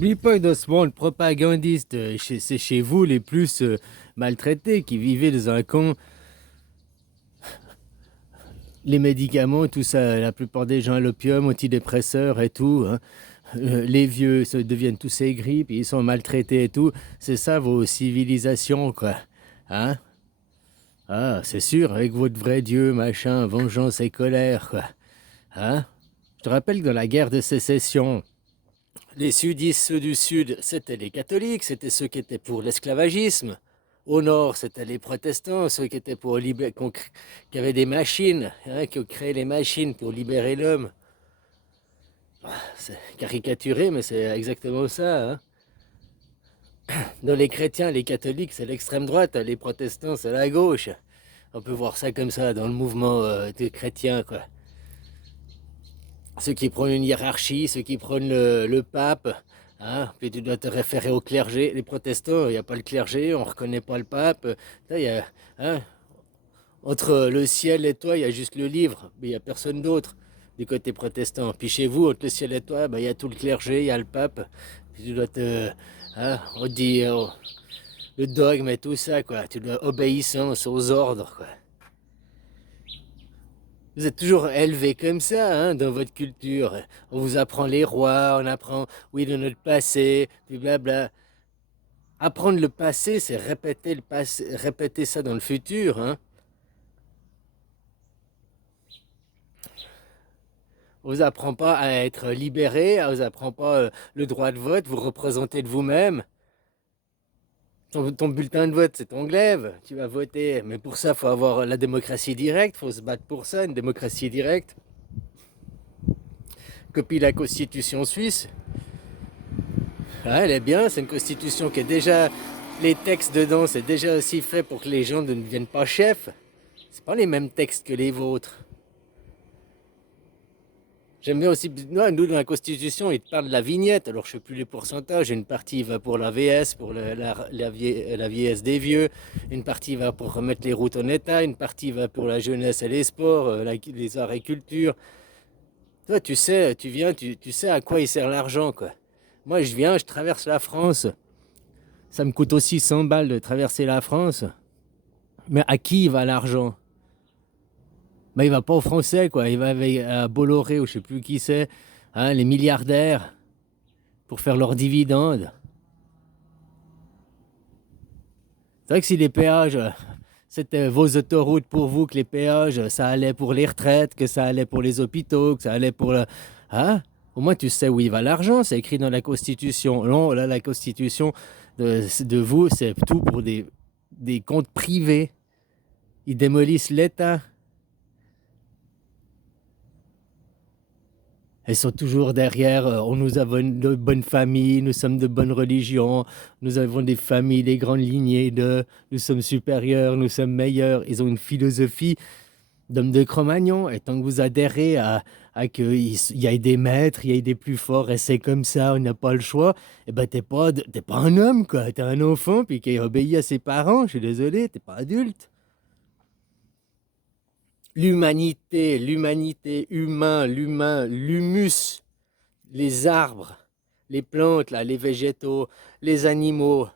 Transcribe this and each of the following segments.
N'oublie pas que dans ce monde propagandiste, c'est chez vous les plus maltraités qui vivaient dans un camp. Les médicaments, tout ça, la plupart des gens à l'opium, antidépresseurs et tout, hein. Les vieux deviennent tous aigris, puis ils sont maltraités et tout. C'est ça vos civilisations, quoi. Hein? Ah, c'est sûr, avec votre vrai Dieu, machin, vengeance et colère, quoi. Hein? Je te rappelle que dans la guerre de sécession, les sudistes, ceux du sud, c'était les catholiques, c'était ceux qui étaient pour l'esclavagisme. Au nord, c'était les protestants, ceux qui étaient pour qui avaient des machines, hein, qui ont créé les machines pour libérer l'homme. C'est caricaturé, mais c'est exactement ça, hein. Dans les chrétiens, les catholiques, c'est l'extrême droite, les protestants, c'est la gauche. On peut voir ça comme ça dans le mouvement des chrétiens, quoi. Ceux qui prônent une hiérarchie, ceux qui prônent le pape, hein, puis tu dois te référer au clergé. Les protestants, il n'y a pas le clergé, on ne reconnaît pas le pape. Là, hein, entre le ciel et toi, il y a juste le livre, mais il n'y a personne d'autre du côté protestant. Puis chez vous, entre le ciel et toi, il y a tout le clergé, il y a le pape. Puis tu dois te... Hein, on dit le dogme et tout ça, quoi. Tu dois obéissance aux ordres, quoi. Vous êtes toujours élevé comme ça, hein, dans votre culture. On vous apprend les rois, on apprend, oui, de notre passé, puis blabla. Apprendre le passé, c'est répéter le passé, répéter ça dans le futur, hein. On vous apprend pas à être libéré, on vous apprend pas le droit de vote, vous représentez de vous-même. Ton bulletin de vote, c'est ton glaive, tu vas voter. Mais pour ça, il faut avoir la démocratie directe, il faut se battre pour ça, une démocratie directe. Copie la constitution suisse. Ah, elle est bien, c'est une constitution qui est déjà... Les textes dedans, c'est déjà aussi fait pour que les gens ne deviennent pas chefs. C'est pas les mêmes textes que les vôtres. J'aime bien aussi, nous dans la Constitution, ils te parlent de la vignette, alors je ne sais plus les pourcentages, une partie va pour la VS, pour la vieillesse des vieux, une partie va pour remettre les routes en état, une partie va pour la jeunesse et les sports, les arts et culture. Toi, tu sais, tu viens, tu sais à quoi il sert l'argent, quoi. Moi, je viens, je traverse la France, ça me coûte aussi 100 balles de traverser la France, mais à qui va l'argent? Ben, il va pas aux Français, quoi. Il va à Bolloré ou je sais plus qui c'est, hein, les milliardaires, pour faire leurs dividendes. C'est vrai que si les péages, c'était vos autoroutes pour vous, que les péages, ça allait pour les retraites, que ça allait pour les hôpitaux, que ça allait pour le... Hein? Au moins, tu sais où il va l'argent, c'est écrit dans la Constitution. Non, là, la Constitution de vous, c'est tout pour des comptes privés. Ils démolissent l'État. Elles sont toujours derrière. Nous avons de bonnes familles, nous sommes de bonnes religions, nous avons des familles, des grandes lignées de nous sommes supérieurs, nous sommes meilleurs. Ils ont une philosophie d'homme de Cro-Magnon. Et tant que vous adhérez à qu'il y ait des maîtres, il y ait des plus forts, et c'est comme ça, on n'a pas le choix, et ben t'es pas un homme, quoi. T'es un enfant puis qui obéit à ses parents. Je suis désolé, t'es pas adulte. L'humanité, l'humain, l'humus, les arbres, les plantes, là, les végétaux, les animaux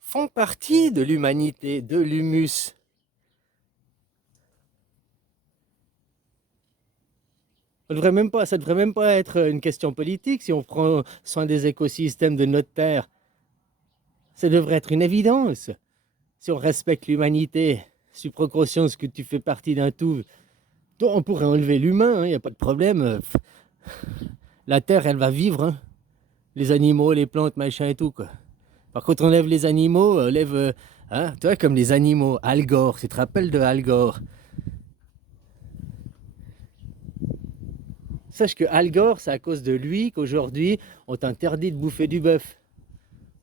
font partie de l'humanité, de l'humus. Ça devrait même pas être une question politique si on prend soin des écosystèmes de notre Terre. Ça devrait être une évidence. Si on respecte l'humanité, si tu prends conscience que tu fais partie d'un tout, toi, on pourrait enlever l'humain, il n'y a pas de problème. La Terre, elle va vivre, hein. Les animaux, les plantes, machin et tout, quoi. Par contre, on lève les animaux, on lève... hein, tu vois, comme les animaux, Al Gore, tu te rappelles de Al Gore? Sache que Al Gore, c'est à cause de lui qu'aujourd'hui, on t'interdit de bouffer du bœuf.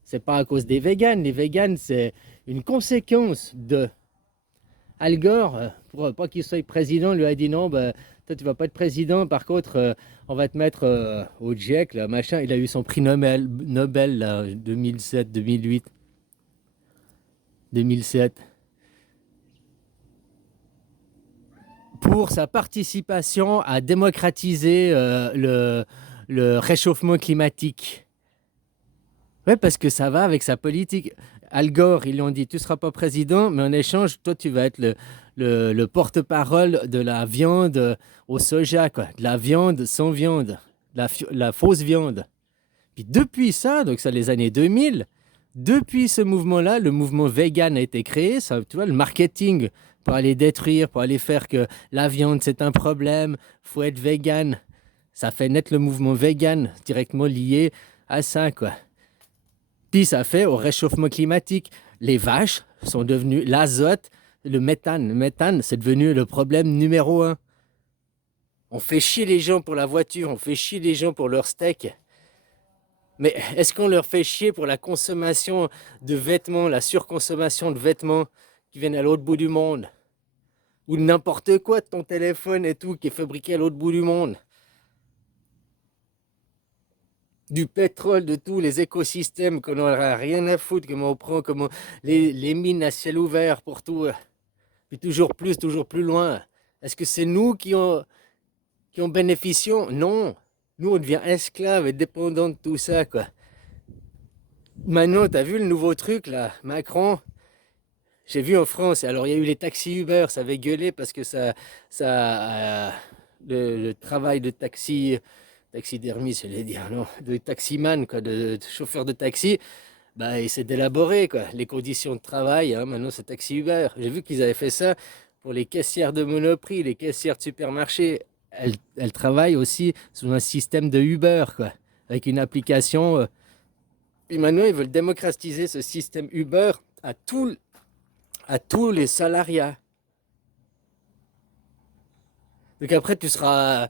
C'est pas à cause des véganes. Les véganes, c'est une conséquence de... Al Gore, pour pas qu'il soit président, lui a dit non, bah, toi tu vas pas être président, par contre, on va te mettre au GIEC, là, machin. Il a eu son prix Nobel là, 2007, 2008, 2007. Pour sa participation à démocratiser le réchauffement climatique. Ouais, parce que ça va avec sa politique. Al Gore, ils lui ont dit, tu ne seras pas président, mais en échange, toi, tu vas être le porte-parole de la viande au soja, quoi. De la viande sans viande, la fausse viande. Puis depuis ça, donc c'est les années 2000, depuis ce mouvement-là, le mouvement vegan a été créé, ça, tu vois, le marketing pour aller détruire, pour aller faire que la viande, c'est un problème, faut être vegan. Ça fait naître le mouvement vegan, directement lié à ça, quoi. Puis ça fait au réchauffement climatique. Les vaches sont devenues l'azote, le méthane. Le méthane, c'est devenu le problème numéro un. On fait chier les gens pour la voiture, on fait chier les gens pour leur steak. Mais est-ce qu'on leur fait chier pour la consommation de vêtements, la surconsommation de vêtements qui viennent à l'autre bout du monde? Ou n'importe quoi de ton téléphone et tout qui est fabriqué à l'autre bout du monde? Du pétrole, de tous les écosystèmes qu'on n'aura rien à foutre, comment on prend, comment les mines à ciel ouvert pour tout, puis toujours plus loin. Est-ce que c'est nous qui en bénéficions? Non. Nous, on devient esclaves et dépendants de tout ça, quoi. Maintenant, t'as vu le nouveau truc, là, Macron? J'ai vu en France, alors il y a eu les taxis Uber, ça avait gueulé parce que le travail de taxidermiste, j'allais dire, non, de taximan, quoi, de chauffeur de taxi, bah, il s'est élaboré, quoi. Les conditions de travail, hein, maintenant c'est taxi Uber. J'ai vu qu'ils avaient fait ça pour les caissières de Monoprix, les caissières de supermarché. Elles travaillent aussi sous un système de Uber, quoi, avec une application. Puis maintenant, ils veulent démocratiser ce système Uber à tous les salariés. Donc après, tu seras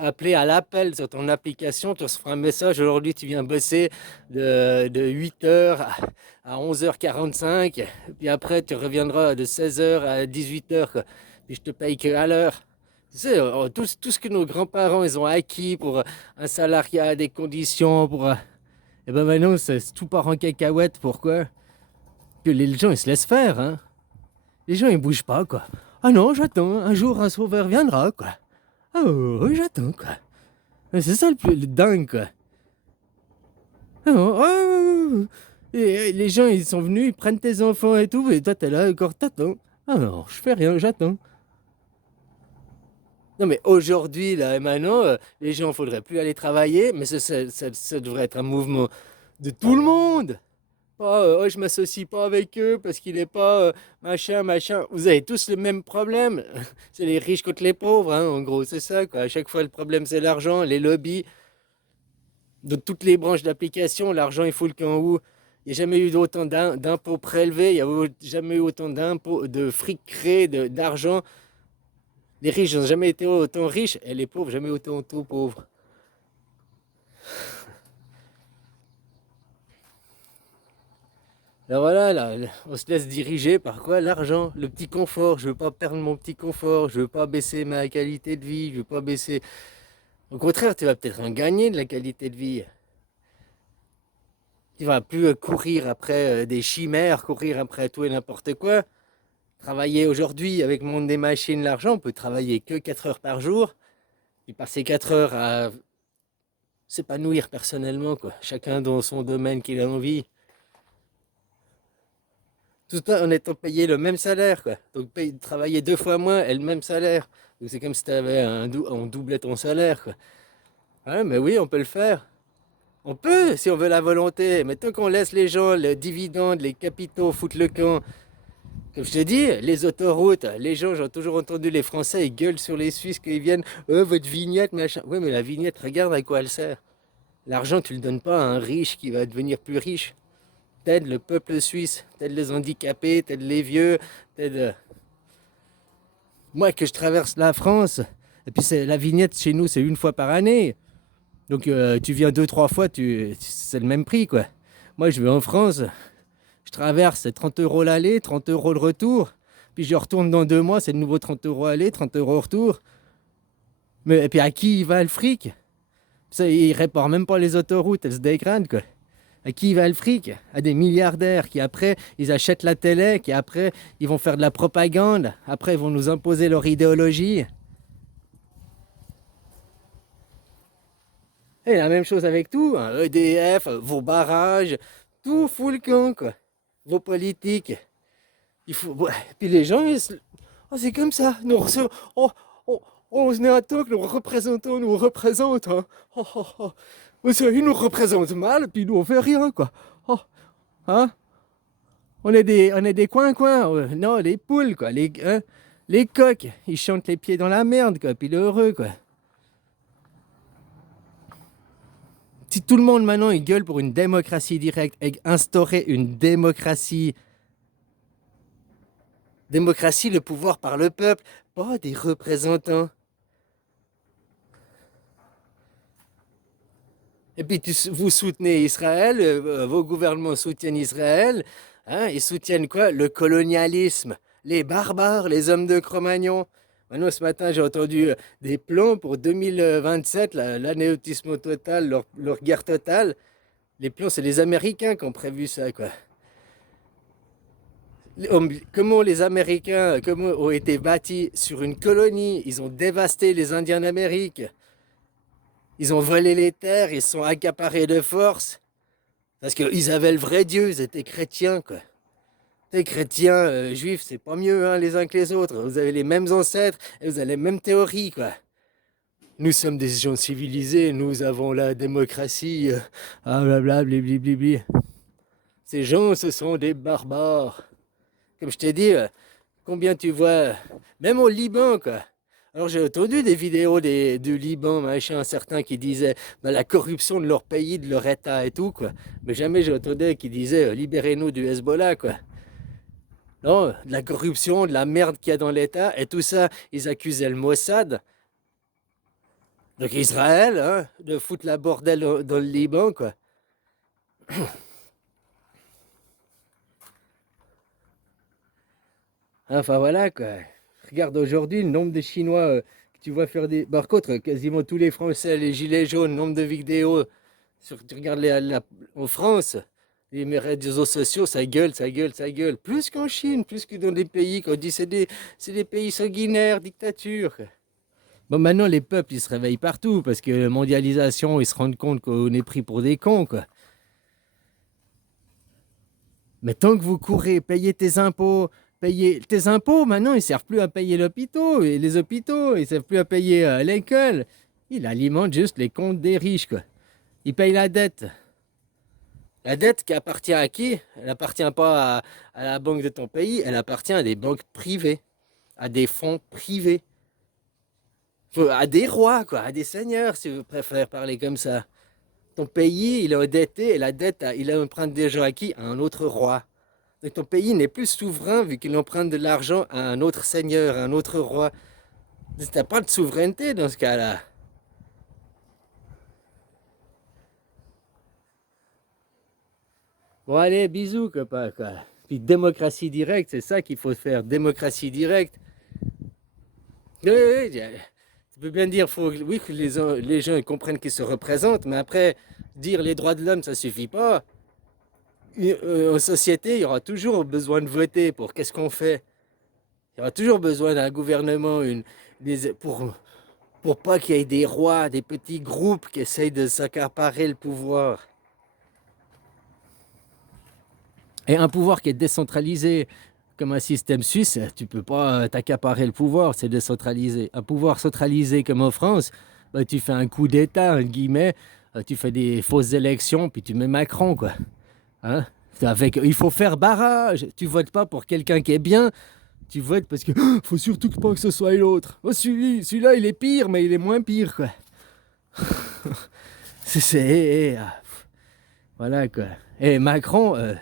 appelé à l'appel sur ton application, tu recevras un message, aujourd'hui tu viens bosser de 8h à 11h45, puis après tu reviendras de 16h à 18h, quoi. Puis je te paye que à l'heure. Tu sais, tout ce que nos grands-parents ils ont acquis pour un salariat, des conditions, et ben maintenant tout part en cacahuète, pourquoi? Que les gens ils se laissent faire, hein. Les gens ils bougent pas, quoi. Ah non, j'attends, un jour un sauveur viendra, quoi. Ah oui, j'attends, quoi. C'est ça le dingue, quoi. Ah, et les gens ils sont venus, ils prennent tes enfants et tout, et toi t'es là encore, t'attends. Ah non, je fais rien, j'attends. Non mais aujourd'hui, là, et maintenant, les gens, faudrait plus aller travailler, mais ça devrait être un mouvement de tout le monde. Pas, oh, je m'associe pas avec eux parce qu'il est pas machin, machin. Vous avez tous le même problème. C'est les riches contre les pauvres, hein, en gros, c'est ça, quoi. À chaque fois, le problème, c'est l'argent, les lobbies. De toutes les branches d'application, l'argent, il faut le camp où? Il n'y a jamais eu autant d'impôts prélevés, il n'y a jamais eu autant d'impôts, de fric créé, d'argent. Les riches n'ont jamais été autant riches et les pauvres jamais autant pauvres. Alors voilà, là, on se laisse diriger par quoi? L'argent, le petit confort. Je veux pas perdre mon petit confort, je veux pas baisser ma qualité de vie, je veux pas baisser. Au contraire, tu vas peut-être en gagner de la qualité de vie. Tu vas plus courir après des chimères, courir après tout et n'importe quoi. Travailler aujourd'hui avec le monde des machines, l'argent, on peut travailler que 4 heures par jour. Puis passer 4 heures à s'épanouir personnellement, quoi. Chacun dans son domaine qu'il a envie. Tout en étant payé le même salaire, quoi. Donc travailler 2 fois moins et le même salaire. Donc c'est comme si on doublait ton salaire, quoi. Ouais, mais oui, on peut le faire. On peut, si on veut la volonté. Mais tant qu'on laisse les gens, le dividende, les capitaux foutre le camp. Comme je te dis, les autoroutes, les gens, j'ai toujours entendu les Français, ils gueulent sur les Suisses quand ils viennent. Votre vignette, machin. Oui, mais la vignette, regarde à quoi elle sert. L'argent, tu le donnes pas à un riche qui va devenir plus riche. T'aides le peuple suisse, t'aides les handicapés, t'aides les vieux, t'aides. Moi, que je traverse la France, et puis la vignette chez nous, c'est 1 fois par année. Donc tu viens 2, 3 fois, c'est le même prix, quoi. Moi, je vais en France, je traverse, c'est 30 euros l'aller, 30 euros le retour. Puis je retourne dans 2 mois, c'est de nouveau 30 euros aller, 30 euros au retour. Mais et puis à qui il va le fric? Ça, il répare même pas les autoroutes, elles se dégradent, quoi. À qui va le fric? À des milliardaires qui après, ils achètent la télé, qui après, ils vont faire de la propagande, après, ils vont nous imposer leur idéologie. Et la même chose avec tout, hein, EDF, vos barrages, tout fout le camp, quoi. Vos politiques. Il faut... ouais. Puis les gens, oh, c'est comme ça. Oh, oh, on est à temps que nos représentants nous représentent. Hein. Oh, oh, oh. Ils nous représentent mal, puis nous on fait rien, quoi. Oh, hein? On est des coins-coins. Non, les poules, quoi. Les coqs, ils chantent les pieds dans la merde, quoi. Puis le heureux, quoi. Si tout le monde maintenant il gueule pour une démocratie directe et instaurer une démocratie, le pouvoir par le peuple, pas des représentants. Et puis vous soutenez Israël, vos gouvernements soutiennent Israël, hein, ils soutiennent quoi? Le colonialisme, les barbares, les hommes de Cro-Magnon. Maintenant, ce matin, j'ai entendu des plans pour 2027, l'anéantissement total, leur guerre totale. Les plans, c'est les Américains qui ont prévu ça, quoi. Comment les Américains ont été bâtis sur une colonie, ils ont dévasté les Indiens d'Amérique. Ils ont volé les terres, ils se sont accaparés de force. Parce qu'ils avaient le vrai Dieu, ils étaient chrétiens, quoi. Les chrétiens, juifs, c'est pas mieux hein, les uns que les autres. Vous avez les mêmes ancêtres et vous avez les mêmes théories, quoi. Nous sommes des gens civilisés, nous avons la démocratie, blablabla, bliblibli. Ces gens, ce sont des barbares. Comme je t'ai dit, combien tu vois, même au Liban, quoi. Alors j'ai entendu des vidéos du Liban, machin, certains qui disaient bah, la corruption de leur pays, de leur État et tout, quoi. Mais jamais j'ai entendu qui disaient libérez-nous du Hezbollah, quoi. Non, de la corruption, de la merde qu'il y a dans l'État, et tout ça, ils accusaient le Mossad, donc Israël, hein, de foutre la bordel dans le Liban, quoi. Enfin voilà, quoi. Regarde aujourd'hui le nombre de Chinois que tu vois faire des... Par contre, quasiment tous les Français, les gilets jaunes, nombre de vidéos, tu regardes en France, les réseaux sociaux, ça gueule, ça gueule, ça gueule. Plus qu'en Chine, plus que dans des pays qu'on dit c'est des pays sanguinaires, dictature. Bon, maintenant, les peuples, ils se réveillent partout parce que la mondialisation, ils se rendent compte qu'on est pris pour des cons, quoi. Mais tant que vous courez, payez tes impôts, maintenant, ils ne servent plus à payer l'hôpital, et les hôpitaux, ils ne servent plus à payer l'école. Ils alimentent juste les comptes des riches, quoi. Ils payent la dette. La dette qui appartient à qui? Elle n'appartient pas à la banque de ton pays, elle appartient à des banques privées, à des fonds privés. À des rois, quoi, à des seigneurs, si vous préférez parler comme ça. Ton pays, il est endetté et la dette, il emprunte déjà à qui? À un autre roi. Donc ton pays n'est plus souverain vu qu'il emprunte de l'argent à un autre seigneur, à un autre roi. Tu n'as pas de souveraineté dans ce cas-là. Bon allez, bisous, copain, quoi. Puis démocratie directe, c'est ça qu'il faut faire, démocratie directe. Oui, oui, tu peux bien dire, oui, que les gens ils comprennent qu'ils se représentent, mais après, dire les droits de l'homme, ça suffit pas. En société, il y aura toujours besoin de voter pour qu'est-ce qu'on fait. Il y aura toujours besoin d'un gouvernement pour pas qu'il y ait des rois, des petits groupes qui essayent de s'accaparer le pouvoir. Et un pouvoir qui est décentralisé, comme un système suisse, tu peux pas t'accaparer le pouvoir, c'est décentralisé. Un pouvoir centralisé comme en France, bah, tu fais un coup d'État, entre guillemets, tu fais des fausses élections, puis tu mets Macron, quoi. Hein? Il faut faire barrage. Tu votes pas pour quelqu'un qui est bien, tu votes parce que faut surtout pas que ce soit l'autre. Oh, celui-là, il est pire, mais il est moins pire, quoi. Voilà, quoi. Et Macron,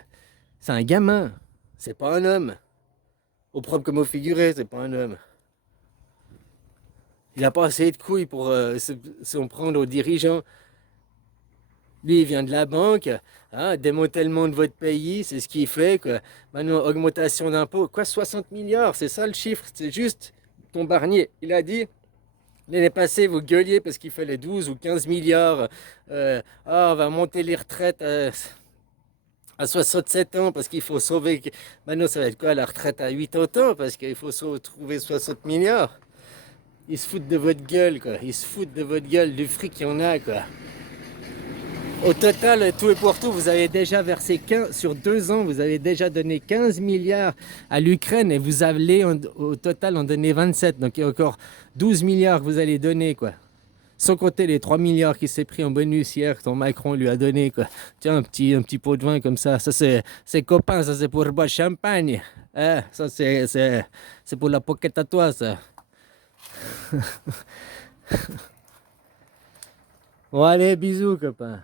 c'est un gamin. C'est pas un homme. Au propre comme au figuré, c'est pas un homme. Il a pas assez de couilles pour s'en prendre aux dirigeants. Lui, il vient de la banque, hein, démantèlement de votre pays, c'est ce qu'il fait. Quoi. Maintenant, augmentation d'impôts, quoi, 60 milliards, c'est ça le chiffre, c'est juste ton Barnier. Il a dit, l'année passée, vous gueuliez parce qu'il fallait 12 ou 15 milliards. On va monter les retraites à 67 ans parce qu'il faut sauver. Maintenant, ça va être quoi la retraite à 80 ans parce qu'il faut trouver 60 milliards. Ils se foutent de votre gueule, quoi. Ils se foutent de votre gueule, du fric qu'il y en a, quoi. Au total, tout et pour tout, vous avez déjà versé 15, sur 2 ans, vous avez déjà donné 15 milliards à l'Ukraine et vous allez au total en donner 27. Donc il y a encore 12 milliards que vous allez donner, quoi. Sans compter les 3 milliards qu'il s'est pris en bonus hier, que ton Macron lui a donné, quoi. Tiens, un petit pot de vin comme ça. Ça, c'est copain, ça, c'est pour boire champagne. Ça, c'est pour la pocket à toi, ça. Bon, allez, bisous, copain.